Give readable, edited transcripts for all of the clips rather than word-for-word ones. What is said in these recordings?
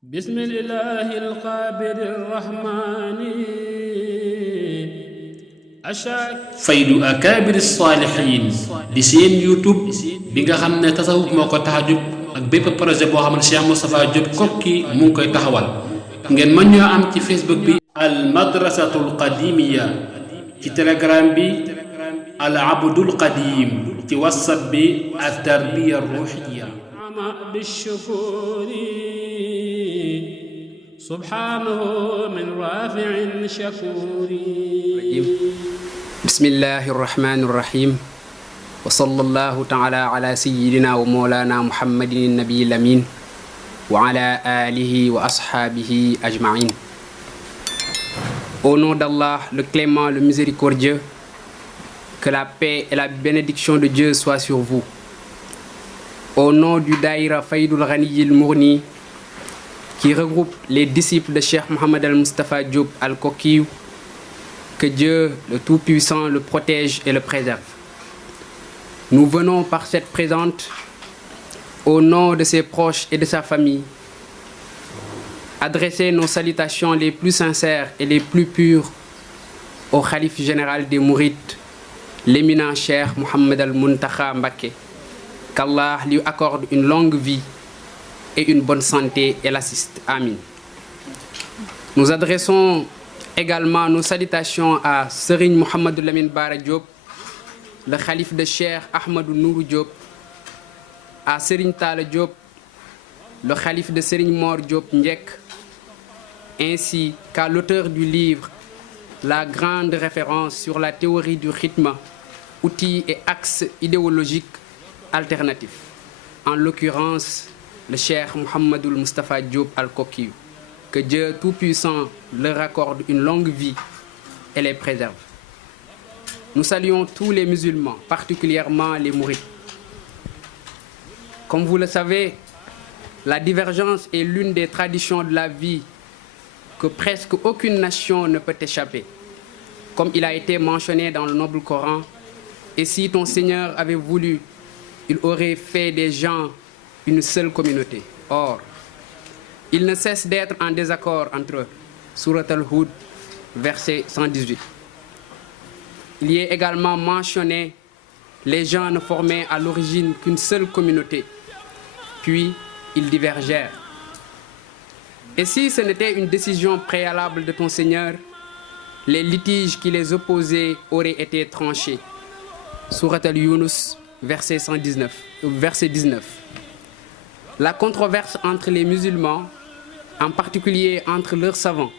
Bismillahil Qaabirir Rahmaani faydu akaabiri saalihiin di seen YouTube bi nga xam ne tasawuf moo ko tax a jóg ak bépp projet boo xam ne Cheikh Moustapha Diop Koki mu ngi koy taxawal ngeen mën ñoo am ci Facebook bi al madrasatul qadimiya, ci Telegram bi al abdul qadim, ci WhatsApp bi at tarbiya ruuxiya subhanahu min rafi'in shakuri. Bismillahi rahmani rahim wa sallallahu ta'ala ala sayyidina wa mawlana muhammadin nabiyil amin wa ala alihi wa ashabihi ajma'in. Au nom d'Allah, le clément, le miséricordieux, que la paix et la bénédiction de Dieu soient sur vous. Au nom du Daïra Faïdoul Ghaniyil Mourni, qui regroupe les disciples de Cheikh Mohammed al-Mustafa Diop al-Koki, que Dieu, le Tout-Puissant, le protège et le préserve. Nous venons par cette présente, au nom de ses proches et de sa famille, adresser nos salutations les plus sincères et les plus pures au Khalife général des Mourides, l'éminent Cheikh Mohammed al-Muntakha Mbacké, qu'Allah lui accorde une longue vie et une bonne santé et l'assiste. Amin. Nous adressons également nos salutations à Serigne Mohamedou Lamine Bara Diop, le Khalife de Cheikh Ahmadou Nourou Diop, à Serigne Talla Diop, le Khalife de Serigne Mor Diop Ndiek, ainsi qu'à l'auteur du livre La grande référence sur la théorie du rythme, outils et axes idéologiques alternatifs, en l'occurrence le Cheikh Mohammedoul Moustapha Diop al-Koki. Que Dieu Tout-Puissant leur accorde une longue vie et les préserve. Nous saluons tous les musulmans, particulièrement les mourides. Comme vous le savez, la divergence est l'une des traditions de la vie que presque aucune nation ne peut échapper. Comme il a été mentionné dans le noble Coran, et si ton Seigneur avait voulu, il aurait fait des gens une seule communauté. Or, il ne cesse d'être en désaccord entre eux. Surat al-Hud, verset 118. Il y est également mentionné, les gens ne formaient à l'origine qu'une seule communauté, puis ils divergèrent. Et si ce n'était une décision préalable de ton Seigneur, les litiges qui les opposaient auraient été tranchés. Surat al-Yunus, verset 19. La controverse entre les musulmans, en particulier entre leurs savants,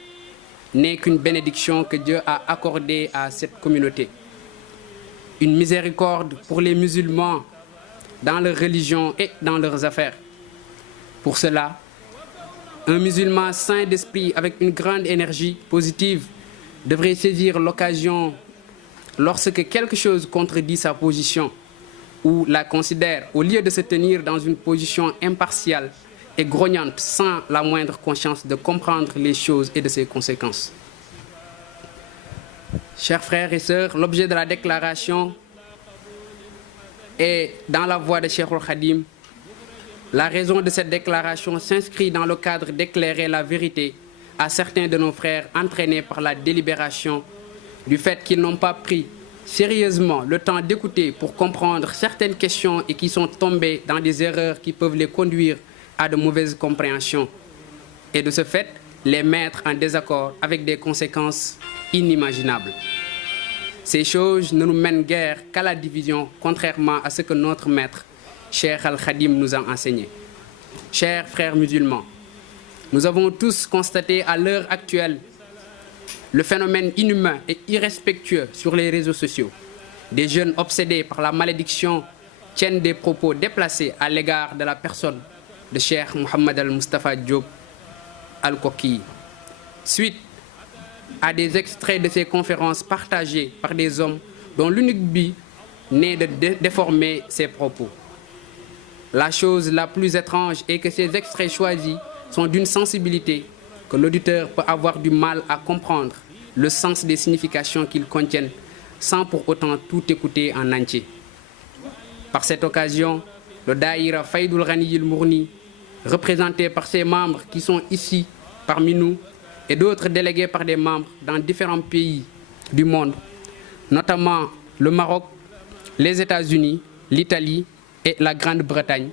n'est qu'une bénédiction que Dieu a accordée à cette communauté. Une miséricorde pour les musulmans dans leur religion et dans leurs affaires. Pour cela, un musulman saint d'esprit avec une grande énergie positive devrait saisir l'occasion lorsque quelque chose contredit sa position ou la considère, au lieu de se tenir dans une position impartiale et grognante sans la moindre conscience de comprendre les choses et de ses conséquences. Chers frères et sœurs, l'objet de la déclaration est dans la voie de Cheikh al-Khadim. La raison de cette déclaration s'inscrit dans le cadre d'éclairer la vérité à certains de nos frères entraînés par la délibération du fait qu'ils n'ont pas pris sérieusement le temps d'écouter pour comprendre certaines questions et qui sont tombés dans des erreurs qui peuvent les conduire à de mauvaises compréhensions et de ce fait les mettre en désaccord avec des conséquences inimaginables. Ces choses ne nous mènent guère qu'à la division, contrairement à ce que notre maître, Cheikh al-Khadim, nous a enseigné. Chers frères musulmans, nous avons tous constaté à l'heure actuelle le phénomène inhumain et irrespectueux sur les réseaux sociaux. Des jeunes obsédés par la malédiction tiennent des propos déplacés à l'égard de la personne de Cheikh Mohammed al-Mustafa Diop al-Koki. Suite à des extraits de ces conférences partagées par des hommes dont l'unique but n'est de déformer ces propos. La chose la plus étrange est que ces extraits choisis sont d'une sensibilité que l'auditeur peut avoir du mal à comprendre le sens des significations qu'ils contiennent sans pour autant tout écouter en entier. Par cette occasion, le Daïra Faïdoul Ghaniyil Mourni représentés par ses membres qui sont ici parmi nous et d'autres délégués par des membres dans différents pays du monde, notamment le Maroc, les États-Unis, l'Italie et la Grande-Bretagne,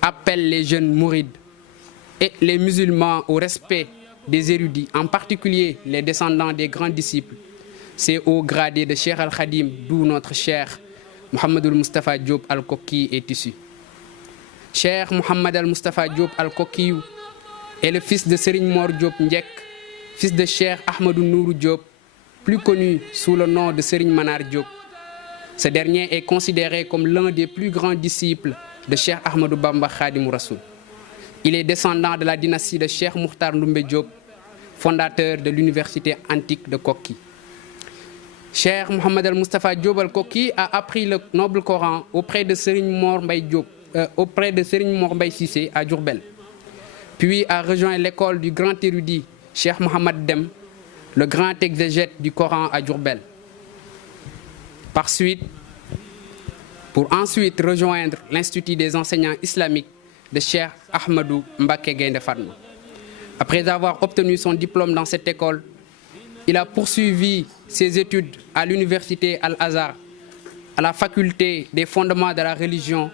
appellent les jeunes mourides et les musulmans au respect des érudits, en particulier les descendants des grands disciples, ces hauts gradés de Cheikh Al-Khadim, d'où notre cher Mohamedou Moustapha Diop Al-Koki est issu. Cheikh Mohamed Al-Moustapha Diop Al-Koki est le fils de Serigne Mor Diop Ndiek, fils de Cheikh Ahmadou Nourou Diop, plus connu sous le nom de Serigne Manar Diop. Ce dernier est considéré comme l'un des plus grands disciples de Cheikh Ahmadou Bamba Khadim Rassoul. Il est descendant de la dynastie de Cheikh Mokhtar Ndoumbe Diop, fondateur de l'université antique de Koki. Cheikh Mohamed Al-Moustapha Diop Al-Koki a appris le noble Coran auprès de Serigne Mor Mbaye Cissé à Diourbel, puis a rejoint l'école du grand érudit Cheikh Mohamed Dem, le grand exégète du Coran à Diourbel. Pour ensuite rejoindre l'Institut des enseignants islamiques de Cheikh Ahmadou Mbacké Gaïndé Fatma. Après avoir obtenu son diplôme dans cette école, il a poursuivi ses études à l'université Al-Azhar, à la faculté des fondements de la religion,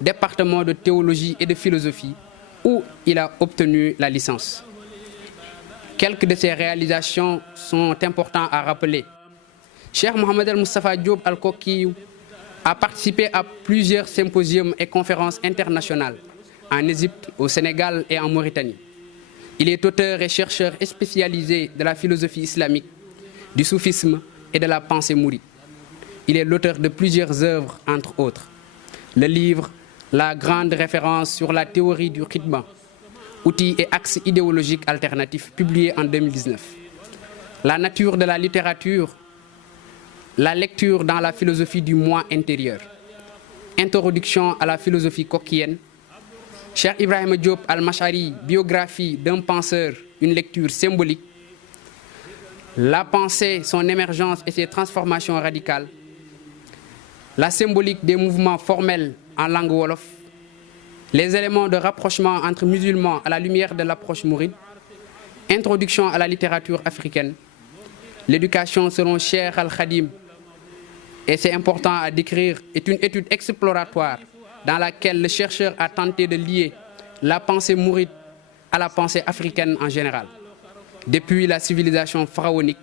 département de théologie et de philosophie, où il a obtenu la licence. Quelques de ses réalisations sont importantes à rappeler. Cheikh Mohamed Al-Moustapha Diop Al-Koki a participé à plusieurs symposiums et conférences internationales en Égypte, au Sénégal et en Mauritanie. Il est auteur et chercheur spécialisé de la philosophie islamique, du soufisme et de la pensée mouride. Il est l'auteur de plusieurs œuvres, entre autres. Le livre La grande référence sur la théorie du khidma, outils et axes idéologiques alternatifs, publié en 2019. La nature de la littérature, la lecture dans la philosophie du moi intérieur. Introduction à la philosophie kokienne. Cheikh Ibrahim Diop Al-Mashari, biographie d'un penseur, une lecture symbolique. La pensée, son émergence et ses transformations radicales. La symbolique des mouvements formels en langue wolof. Les éléments de rapprochement entre musulmans à la lumière de l'approche mouride. Introduction à la littérature africaine. L'éducation selon Cheikh Al-Khadim, et c'est important à décrire, est une étude exploratoire dans laquelle le chercheur a tenté de lier la pensée mouride à la pensée africaine en général, depuis la civilisation pharaonique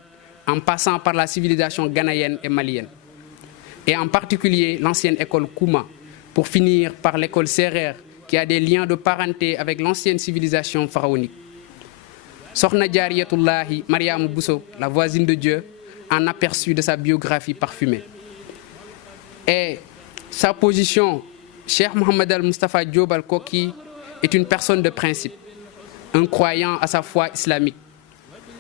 en passant par la civilisation ghanéenne et malienne, et en particulier l'ancienne école Kouma, pour finir par l'école Sérère qui a des liens de parenté avec l'ancienne civilisation pharaonique. Sokhna Jariyatullahi Mariam Bousso, la voisine de Dieu, en aperçu de sa biographie parfumée. Et sa position, Cheikh Mohamed Al-Moustapha Diop Al-Koki est une personne de principe, un croyant à sa foi islamique,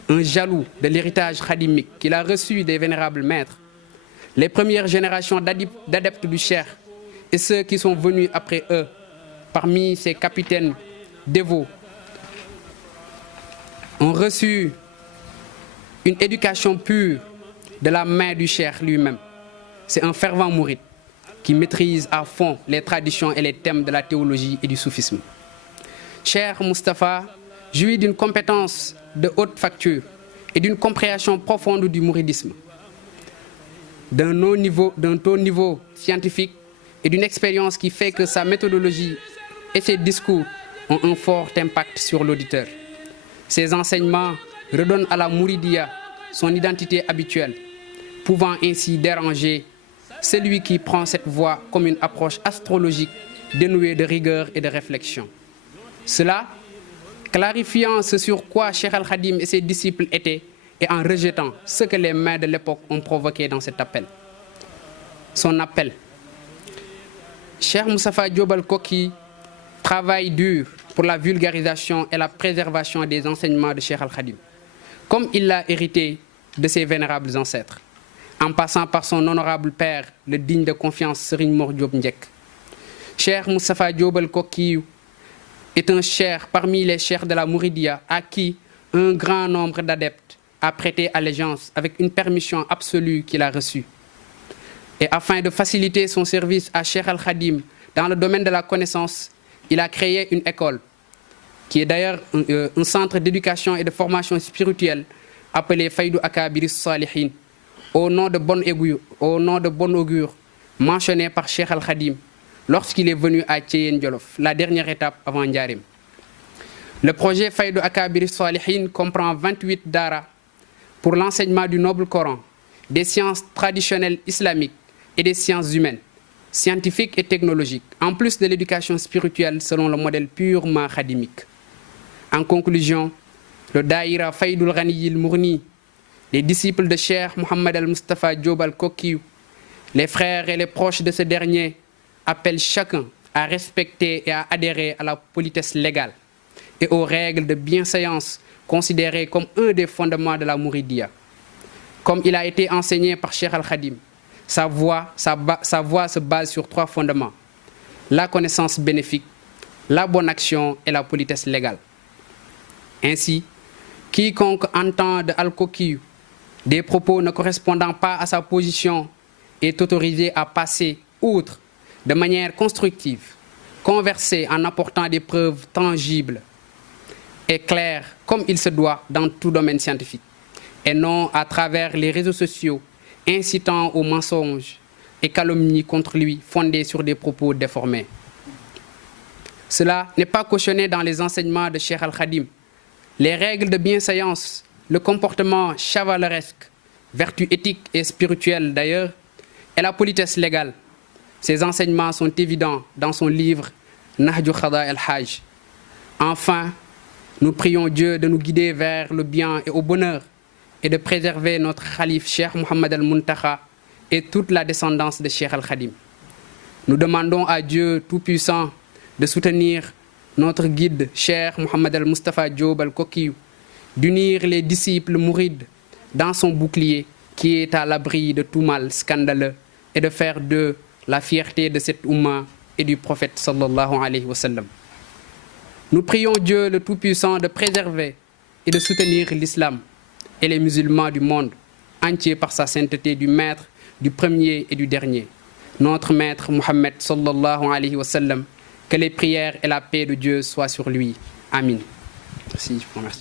un jaloux de l'héritage khadimique qu'il a reçu des vénérables maîtres. Les premières générations d'adeptes du Cheikh et ceux qui sont venus après eux, parmi ces capitaines dévots, ont reçu une éducation pure de la main du Cheikh lui-même. C'est un fervent mouride qui maîtrise à fond les traditions et les thèmes de la théologie et du soufisme. Cheikh Moustapha jouit d'une compétence de haute facture et d'une compréhension profonde du mouridisme, d'un haut niveau scientifique et d'une expérience qui fait que sa méthodologie et ses discours ont un fort impact sur l'auditeur. Ses enseignements redonnent à la mouridia son identité habituelle, pouvant ainsi déranger celui qui prend cette voie comme une approche astrologique dénuée de rigueur et de réflexion. Cela, clarifiant ce sur quoi Cheikh Al-Khadim et ses disciples étaient et en rejetant ce que les mains de l'époque ont provoqué dans cet appel. Son appel. Cheikh Moustapha Diop Al-Koki travaille dur pour la vulgarisation et la préservation des enseignements de Cheikh Al-Khadim, comme il l'a hérité de ses vénérables ancêtres, en passant par son honorable père, le digne de confiance Serigne Mor Diop Ndiek. Cheikh Moustapha Diop Al-Koki est un cheikh parmi les cheikhs de la Mouridia à qui un grand nombre d'adeptes a prêté allégeance avec une permission absolue qu'il a reçue. Et afin de faciliter son service à Cheikh Al-Khadim dans le domaine de la connaissance, il a créé une école qui est d'ailleurs un centre d'éducation et de formation spirituelle appelé Faïdou Akabir Salihin, au nom de bon augure, mentionné par Cheikh Al-Khadim lorsqu'il est venu à Thiéyène Djolof, la dernière étape avant Ndiarème. Le projet Faïdou Akabir Salihin comprend 28 daras pour l'enseignement du noble Coran, des sciences traditionnelles islamiques et des sciences humaines, scientifiques et technologiques, en plus de l'éducation spirituelle selon le modèle purement khadimique. En conclusion, le Daïra Faïdoul Ghaniyil Mourni, les disciples de Cheikh Mohamed Al-Mustafa Diop Al-Kokiou, les frères et les proches de ce dernier appellent chacun à respecter et à adhérer à la politesse légale et aux règles de bienséance considérées comme un des fondements de la Mouridia. Comme il a été enseigné par Cheikh Al-Khadim, sa voie se base sur 3 fondements: la connaissance bénéfique, la bonne action et la politesse légale. Ainsi, quiconque entend de Al-Kokiou des propos ne correspondant pas à sa position est autorisé à passer outre de manière constructive, converser en apportant des preuves tangibles et claires comme il se doit dans tout domaine scientifique, et non à travers les réseaux sociaux incitant aux mensonges et calomnies contre lui fondées sur des propos déformés. Cela n'est pas cautionné dans les enseignements de Cheikh Al-Khadim. Les règles de bienséance, le comportement chevaleresque, vertu éthique et spirituelle d'ailleurs, et la politesse légale. Ces enseignements sont évidents dans son livre Nahju Khada el-Hajj. Enfin, nous prions Dieu de nous guider vers le bien et au bonheur et de préserver notre khalife Cheikh Mohamed Al-Muntakha et toute la descendance de Cheikh Al-Khadim. Nous demandons à Dieu Tout-Puissant de soutenir notre guide Cheikh Mohamed Al-Mustafa Diop Al-Kokiou, d'unir les disciples mourides dans son bouclier qui est à l'abri de tout mal scandaleux et de faire d'eux la fierté de cette Oumma et du prophète sallallahu alayhi wa sallam. Nous prions Dieu le Tout-Puissant de préserver et de soutenir l'islam et les musulmans du monde entier par sa sainteté du maître, du premier et du dernier, notre maître Mohammed sallallahu alayhi wa sallam. Que les prières et la paix de Dieu soient sur lui. Amin. Merci, je vous remercie.